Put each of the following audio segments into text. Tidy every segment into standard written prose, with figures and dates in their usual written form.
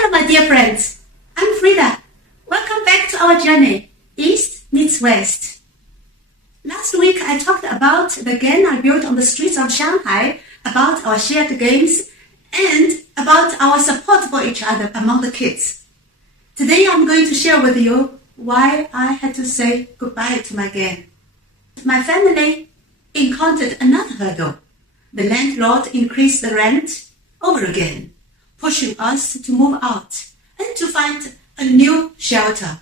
Hello, my dear friends. I'm Frieda. Welcome back to our journey, East meets West. Last week, I talked about the gang I built on the streets of Shanghai, about our shared games, and about our support for each other among the kids. Today, I'm going to share with you why I had to say goodbye to my gang. My family encountered another hurdle. The landlord increased the rent over again, pushing us to move out and to find a new shelter.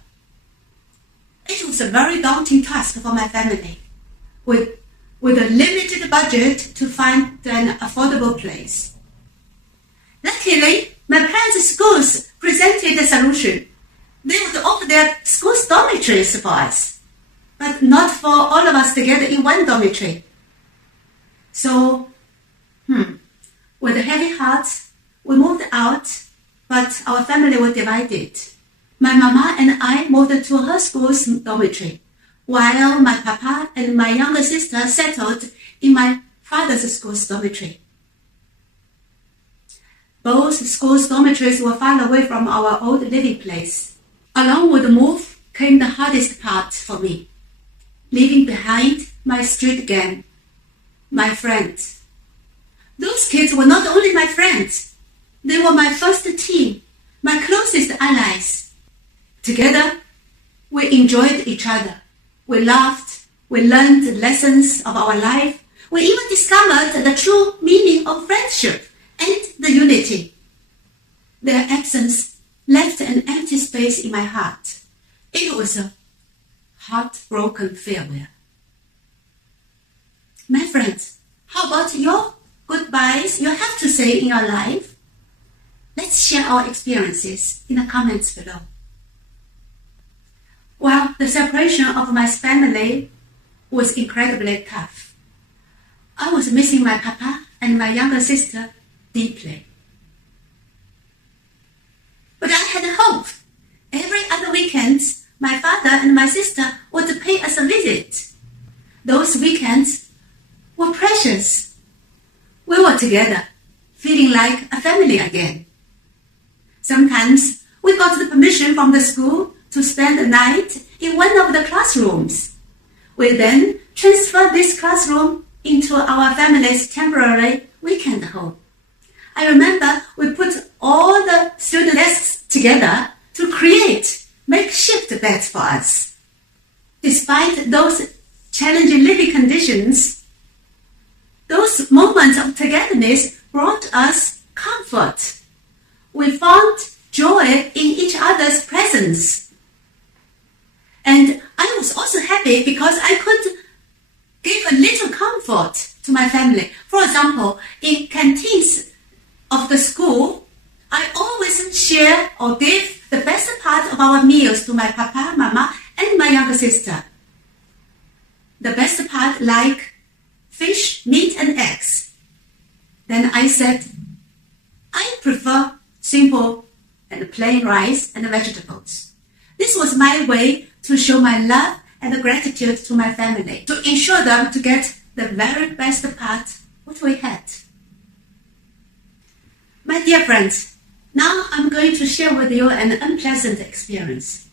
It was a very daunting task for my family, with a limited budget to find an affordable place. Luckily, my parents' schools presented a solution. They would offer their school's dormitories for us, but not for all of us together in one dormitory. So, with heavy hearts, we moved out, but our family was divided. My mama and I moved to her school's dormitory, while my papa and my younger sister settled in my father's school's dormitory. Both schools' dormitories were far away from our old living place. Along with the move came the hardest part for me, leaving behind my street gang, my friends. Those kids were not only my friends, they were my first team, my closest allies. Together, we enjoyed each other. We laughed, we learned lessons of our life. We even discovered the true meaning of friendship and the unity. Their absence left an empty space in my heart. It was a heartbroken farewell. My friends, how about your goodbyes you have to say in your life? Let's share our experiences in the comments below. Well, the separation of my family was incredibly tough. I was missing my papa and my younger sister deeply. But I had hope. Every other weekend, my father and my sister would pay us a visit. Those weekends were precious. We were together, feeling like a family again. Sometimes we got the permission from the school to spend the night in one of the classrooms. We then transferred this classroom into our family's temporary weekend home. I remember we put all the student desks together to create makeshift beds for us. Despite those challenging living conditions, those moments of togetherness brought us comfort. We found joy in each other's presence. And I was also happy because I could give a little comfort to my family. For example, in canteens of the school, I always share or give the best part of our meals to my papa, mama, and my younger sister. The best part like fish, meat, and eggs. Then I said, I prefer simple and plain rice and vegetables. This was my way to show my love and gratitude to my family, to ensure them to get the very best part what we had. My dear friends, now I'm going to share with you an unpleasant experience.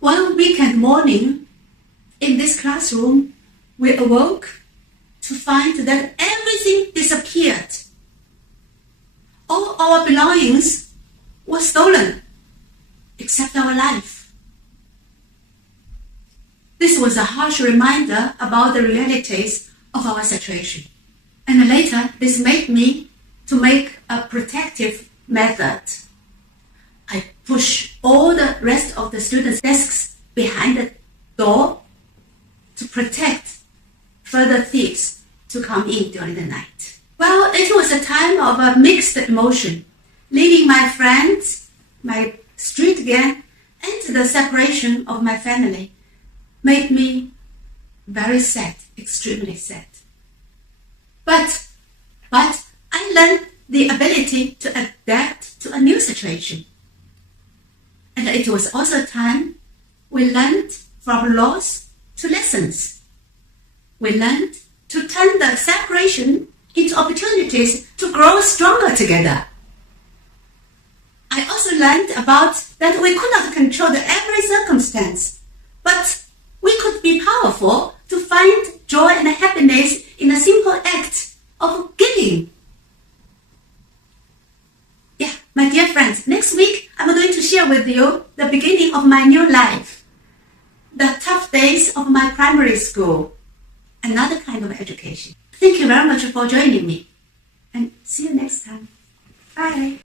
One weekend morning, in this classroom, we awoke to find that everything disappeared. All our belongings were stolen, except our life. This was a harsh reminder about the realities of our situation. And later, this made me to make a protective method. I push all the rest of the students' desks behind the door to protect further thieves to come in during the night. Well, it was a time of a mixed emotion. Leaving my friends, my street gang, and the separation of my family made me very sad, extremely sad. But I learned the ability to adapt to a new situation. And it was also a time we learned from loss to lessons. We learned to turn the separation into opportunities to grow stronger together. I also also learned about that we could not control every circumstance, but we could be powerful to find joy and happiness in a simple act of giving. Yeah, my dear friends, next week I'm going to share with you the beginning of my new life, the tough days of my primary school, another kind of education. Thank you very much for joining me, and see you next time. Bye.